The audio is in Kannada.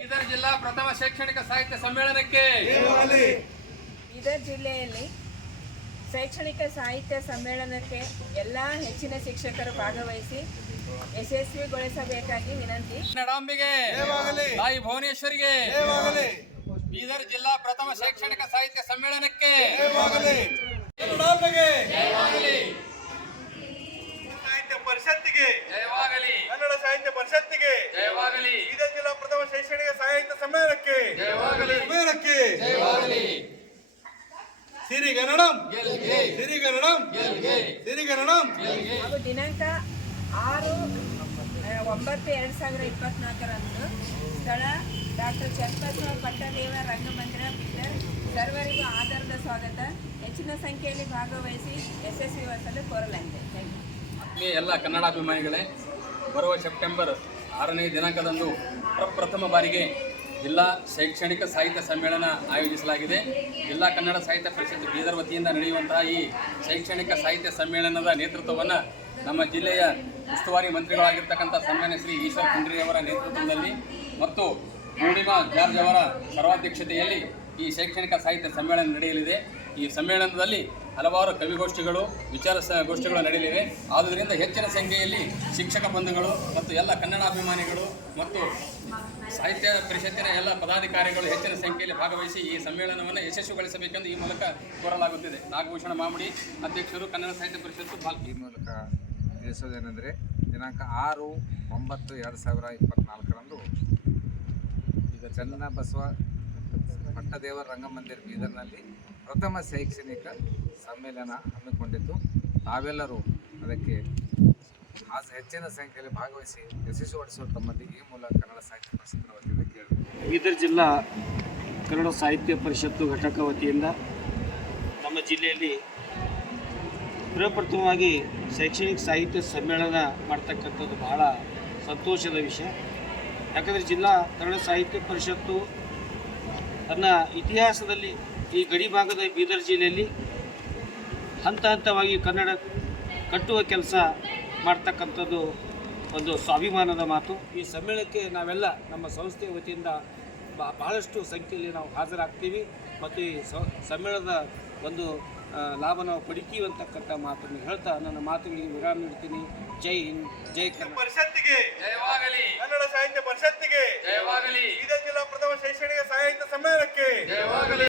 ಬೀದರ್ ಜಿಲ್ಲಾ ಪ್ರಥಮ ಶೈಕ್ಷಣಿಕ ಸಾಹಿತ್ಯ ಸಮ್ಮೇಳನಕ್ಕೆ ಬೀದರ್ ಜಿಲ್ಲೆಯಲ್ಲಿ ಶೈಕ್ಷಣಿಕ ಸಾಹಿತ್ಯ ಸಮ್ಮೇಳನಕ್ಕೆ ಎಲ್ಲ ಹೆಚ್ಚಿನ ಶಿಕ್ಷಕರು ಭಾಗವಹಿಸಿ ಯಶಸ್ವಿಗೊಳಿಸಬೇಕಾಗಿ ವಿನಂತಿ. ಕನ್ನಡಾಂಬೆಗೆ ತಾಯಿ ಭುವನೇಶ್ವರಿಗೆ ಬೀದರ್ ಜಿಲ್ಲಾ ಪ್ರಥಮ ಶೈಕ್ಷಣಿಕ ಸಾಹಿತ್ಯ ಸಮ್ಮೇಳನಕ್ಕೆ ಸಾಹಿತ್ಯ ಪರಿಷತ್ತಿಗೆ ಜಯವಾಗಲಿ, ಕನ್ನಡ ಸಾಹಿತ್ಯ ಪರಿಷತ್ತಿಗೆ ಜಯವಾಗಲಿ, ಬೀದರ್ ಜಿಲ್ಲಾ ಪ್ರಥಮ ಶೈಕ್ಷಣಿಕ ಸಾಹಿತ್ಯ ಸಮ್ಮೇಳನಕ್ಕೆ ಜಯವಾಗಲಿ, ಜಯವಾಗಲಿ. ಸಿರಿಗನ್ನಡಂ ಸಿರಿಗನ್ನಡಂ ಸಿರಿಗನ್ನಡಂ. ಹಾಗೂ ದಿನಾಂಕ 6/9/2024 ಸ್ಥಳ ಡಾಕ್ಟರ್ ಚನ್ನಬಸವ ಪಟ್ಟದೇವ ರಂಗಮಂದಿರ ಬೀದರ್. ಸರ್ವರಿಗೂ ಆಧಾರದ ಸ್ವಾಗತ. ಹೆಚ್ಚಿನ ಸಂಖ್ಯೆಯಲ್ಲಿ ಭಾಗವಹಿಸಿ ಯಶಸ್ವಿಗೊಳಿಸಲು ಕೋರಲಾಗಿದೆ. Thank you. ಎಲ್ಲ ಕನ್ನಡಾಭಿಮಾನಿಗಳೇ, ಬರುವ ಸೆಪ್ಟೆಂಬರ್ 6ನೇ ದಿನಾಂಕದಂದು ಪ್ರಪ್ರಥಮ ಬಾರಿಗೆ ಜಿಲ್ಲಾ ಶೈಕ್ಷಣಿಕ ಸಾಹಿತ್ಯ ಸಮ್ಮೇಳನ ಆಯೋಜಿಸಲಾಗಿದೆ. ಜಿಲ್ಲಾ ಕನ್ನಡ ಸಾಹಿತ್ಯ ಪರಿಷತ್ ಬೀದರ್ ವತಿಯಿಂದ ನಡೆಯುವಂತಹ ಈ ಶೈಕ್ಷಣಿಕ ಸಾಹಿತ್ಯ ಸಮ್ಮೇಳನದ ನೇತೃತ್ವವನ್ನು ನಮ್ಮ ಜಿಲ್ಲೆಯ ಉಸ್ತುವಾರಿ ಮಂತ್ರಿಗಳಾಗಿರ್ತಕ್ಕಂಥ ಸನ್ಮಾನ್ಯ ಶ್ರೀ ಈಶ್ವರ್ ಖಂಡ್ರೆಯವರ ನೇತೃತ್ವದಲ್ಲಿ ಮತ್ತು ಪೂರ್ಣಿಮಾ ಜಾರ್ಜ್ ಅವರ ಸರ್ವಾಧ್ಯಕ್ಷತೆಯಲ್ಲಿ ಈ ಶೈಕ್ಷಣಿಕ ಸಾಹಿತ್ಯ ಸಮ್ಮೇಳನ ನಡೆಯಲಿದೆ. ಈ ಸಮ್ಮೇಳನದಲ್ಲಿ ಹಲವಾರು ಕವಿಗೋಷ್ಠಿಗಳು, ಗೋಷ್ಠಿಗಳು ನಡೆಯಲಿವೆ. ಆದ್ದರಿಂದ ಹೆಚ್ಚಿನ ಸಂಖ್ಯೆಯಲ್ಲಿ ಶಿಕ್ಷಕ ಬಂಧುಗಳು ಮತ್ತು ಎಲ್ಲ ಕನ್ನಡಾಭಿಮಾನಿಗಳು ಮತ್ತು ಸಾಹಿತ್ಯ ಪರಿಷತ್ತಿನ ಎಲ್ಲ ಪದಾಧಿಕಾರಿಗಳು ಹೆಚ್ಚಿನ ಸಂಖ್ಯೆಯಲ್ಲಿ ಭಾಗವಹಿಸಿ ಈ ಸಮ್ಮೇಳನವನ್ನು ಯಶಸ್ವಿಗೊಳಿಸಬೇಕೆಂದು ಈ ಮೂಲಕ ಕೋರಲಾಗುತ್ತಿದೆ. ನಾಗಭೂಷಣ ಮಾಮಡಿ, ಅಧ್ಯಕ್ಷರು, ಕನ್ನಡ ಸಾಹಿತ್ಯ ಪರಿಷತ್ತು, ಈ ಮೂಲಕ ತಿಳಿಸೋದೇನೆಂದರೆ ದಿನಾಂಕ 6/9/2024 ಈಗ ಚನ್ನಬಸವ ಪಟ್ಟದೇವರ ರಂಗಮಂದಿರ ಬೀದರ್ನಲ್ಲಿ ಪ್ರಥಮ ಶೈಕ್ಷಣಿಕ ಸಮ್ಮೇಳನ ಹಮ್ಮಿಕೊಂಡಿದ್ದು, ತಾವೆಲ್ಲರೂ ಅದಕ್ಕೆ ಹೆಚ್ಚಿನ ಸಂಖ್ಯೆಯಲ್ಲಿ ಭಾಗವಹಿಸಿ ಯಶಸ್ವಿಗೊಳಿಸುವ ತಮ್ಮಲ್ಲಿ ಈ ಮೂಲಕ ಕನ್ನಡ ಸಾಹಿತ್ಯ ಪರಿಷತ್ತಿನ ವತಿಯಿಂದ ಕೇಳಿದೆ. ಬೀದರ್ ಜಿಲ್ಲಾ ಕನ್ನಡ ಸಾಹಿತ್ಯ ಪರಿಷತ್ತು ಘಟಕ ವತಿಯಿಂದ ನಮ್ಮ ಜಿಲ್ಲೆಯಲ್ಲಿ ಪ್ರಪ್ರಥಮವಾಗಿ ಶೈಕ್ಷಣಿಕ ಸಾಹಿತ್ಯ ಸಮ್ಮೇಳನ ಮಾಡ್ತಕ್ಕಂಥದ್ದು ಬಹಳ ಸಂತೋಷದ ವಿಷಯ. ಯಾಕಂದರೆ ಜಿಲ್ಲಾ ಕನ್ನಡ ಸಾಹಿತ್ಯ ಪರಿಷತ್ತು ತನ್ನ ಇತಿಹಾಸದಲ್ಲಿ ಈ ಗಡಿ ಭಾಗದ ಬೀದರ್ ಜಿಲ್ಲೆಯಲ್ಲಿ ಹಂತ ಹಂತವಾಗಿ ಕನ್ನಡ ಕಟ್ಟುವ ಕೆಲಸ ಮಾಡ್ತಕ್ಕಂಥದ್ದು ಒಂದು ಸ್ವಾಭಿಮಾನದ ಮಾತು. ಈ ಸಮ್ಮೇಳನಕ್ಕೆ ನಾವೆಲ್ಲ ನಮ್ಮ ಸಂಸ್ಥೆಯ ವತಿಯಿಂದ ಬಹಳಷ್ಟು ಸಂಖ್ಯೆಯಲ್ಲಿ ನಾವು ಹಾಜರಾಗ್ತೀವಿ ಮತ್ತು ಈ ಸಮ್ಮೇಳನದ ಒಂದು ಲಾಭ ನಾವು ಪಡಿತೀವಿ ಅಂತಕ್ಕಂಥ ಮಾತನ್ನು ಹೇಳ್ತಾ ನನ್ನ ಮಾತುಗಳಿಗೆ ವಿರಾಮ ನೀಡ್ತೀನಿ. ಜೈ ಹಿಂದ್, ಜೈ ಕನ್ನಡ. ಪರಿಷತ್ತಿಗೆ ಜಯವಾಗಲಿ, ಕನ್ನಡ ಸಾಹಿತ್ಯ ಪರಿಷತ್ತಿಗೆ ಜಯವಾಗಲಿ, ಬೀದರ್ ಜಿಲ್ಲಾ ಪ್ರಥಮ ಶೈಕ್ಷಣಿಕ ಸಾಹಿತ್ಯ ಸಮ್ಮೇಳನಕ್ಕೆ ಜಯವಾಗಲಿ.